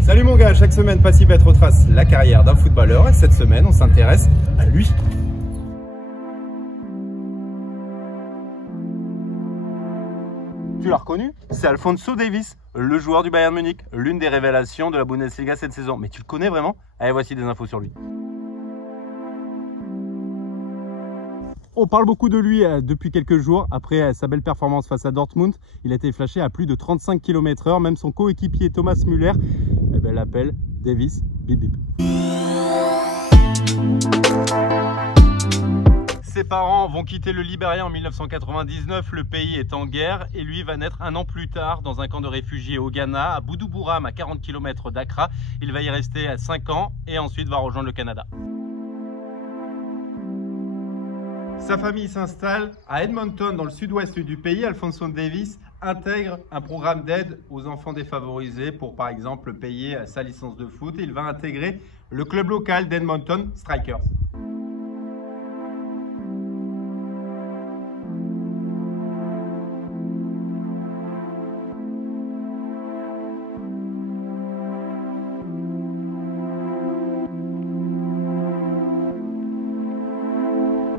Salut mon gars, chaque semaine Passibet retrace la carrière d'un footballeur et cette semaine on s'intéresse à lui. Tu l'as reconnu? C'est Alphonso Davies, le joueur du Bayern Munich, l'une des révélations de la Bundesliga cette saison. Mais tu le connais vraiment? Allez, voici des infos sur lui. On parle beaucoup de lui depuis quelques jours. Après sa belle performance face à Dortmund, il a été flashé à plus de 35 km/h. Même son coéquipier Thomas Müller l'appelle Davies bip bip. Ses parents vont quitter le Libéria en 1999, le pays est en guerre et lui va naître un an plus tard dans un camp de réfugiés au Ghana, à Boudoubourama, à 40 km d'Accra. Il va y rester 5 ans et ensuite va rejoindre le Canada. Sa famille s'installe à Edmonton, dans le sud-ouest du pays. Alphonso Davies intègre un programme d'aide aux enfants défavorisés pour, par exemple, payer sa licence de foot. Il va intégrer le club local d'Edmonton Strikers.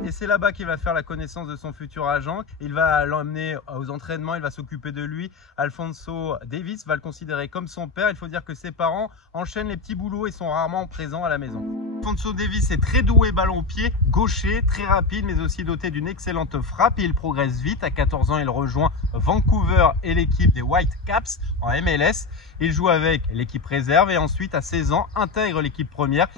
Et c'est là-bas qu'il va faire la connaissance de son futur agent. Il va l'emmener aux entraînements, il va s'occuper de lui. Alphonso Davies va le considérer comme son père. Il faut dire que ses parents enchaînent les petits boulots et sont rarement présents à la maison. Alphonso Davies est très doué ballon au pied, gaucher, très rapide, mais aussi doté d'une excellente frappe. Et il progresse vite. À 14 ans, il rejoint Vancouver et l'équipe des Whitecaps en MLS. Il joue avec l'équipe réserve et ensuite, à 16 ans, intègre l'équipe première.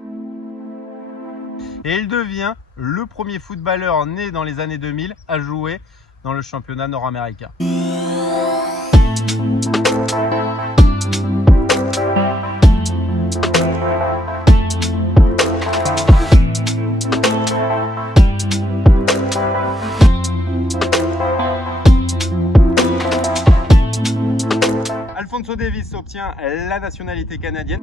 Et il devient le premier footballeur né dans les années 2000 à jouer dans le championnat nord-américain. Alphonso Davies obtient la nationalité canadienne.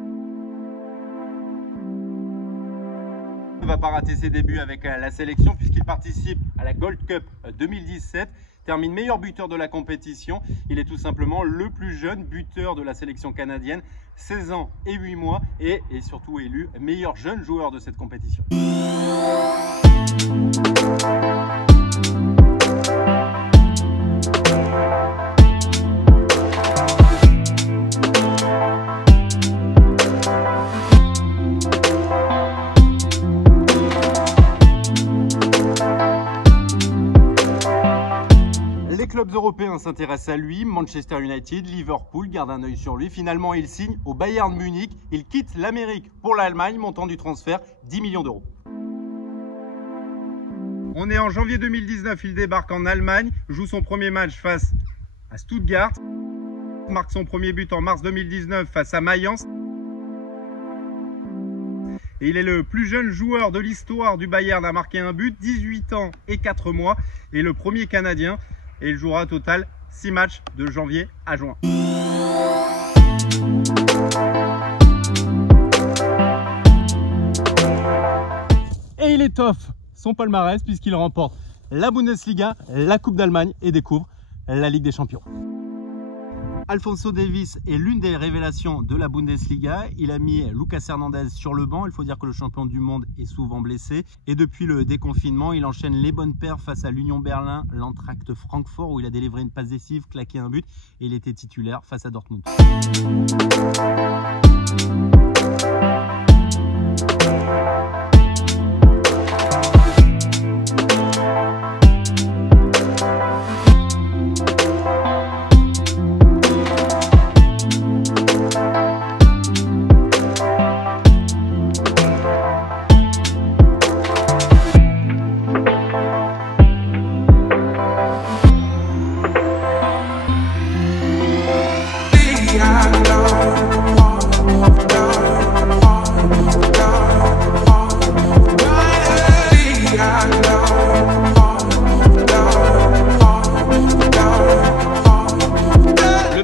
Il ne va pas rater ses débuts avec la sélection puisqu'il participe à la Gold Cup 2017, termine meilleur buteur de la compétition. Il est tout simplement le plus jeune buteur de la sélection canadienne, 16 ans et 8 mois et est surtout élu meilleur jeune joueur de cette compétition. Les clubs européens s'intéressent à lui, Manchester United, Liverpool garde un œil sur lui. Finalement, il signe au Bayern Munich. Il quitte l'Amérique pour l'Allemagne, montant du transfert 10 millions d'euros. On est en janvier 2019, il débarque en Allemagne, joue son premier match face à Stuttgart, marque son premier but en mars 2019 face à Mayence. Et il est le plus jeune joueur de l'histoire du Bayern à marquer un but, 18 ans et 4 mois, et le premier Canadien. Et il jouera au total 6 matchs de janvier à juin. Et il étoffe son palmarès puisqu'il remporte la Bundesliga, la Coupe d'Allemagne et découvre la Ligue des Champions. Alphonso Davies est l'une des révélations de la Bundesliga. Il a mis Lucas Hernandez sur le banc. Il faut dire que le champion du monde est souvent blessé. Et depuis le déconfinement, il enchaîne les bonnes perfs face à l'Union Berlin, l'Eintracht Francfort où il a délivré une passe décisive, claqué un but et il était titulaire face à Dortmund.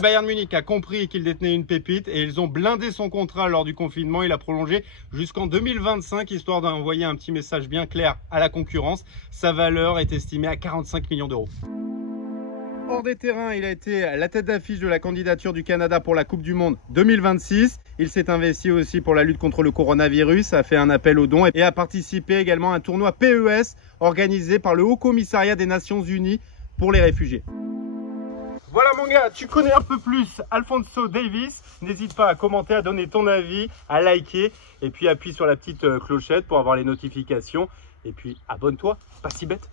Bayern Munich a compris qu'il détenait une pépite et ils ont blindé son contrat lors du confinement. Il a prolongé jusqu'en 2025, histoire d'envoyer un petit message bien clair à la concurrence. Sa valeur est estimée à 45 millions d'euros. Hors des terrains, il a été la tête d'affiche de la candidature du Canada pour la Coupe du Monde 2026. Il s'est investi aussi pour la lutte contre le coronavirus, a fait un appel aux dons et a participé également à un tournoi PES organisé par le Haut Commissariat des Nations Unies pour les réfugiés. Voilà mon gars, tu connais un peu plus Alphonso Davies. N'hésite pas à commenter, à donner ton avis, à liker et puis appuie sur la petite clochette pour avoir les notifications. Et puis abonne-toi, pas si bête.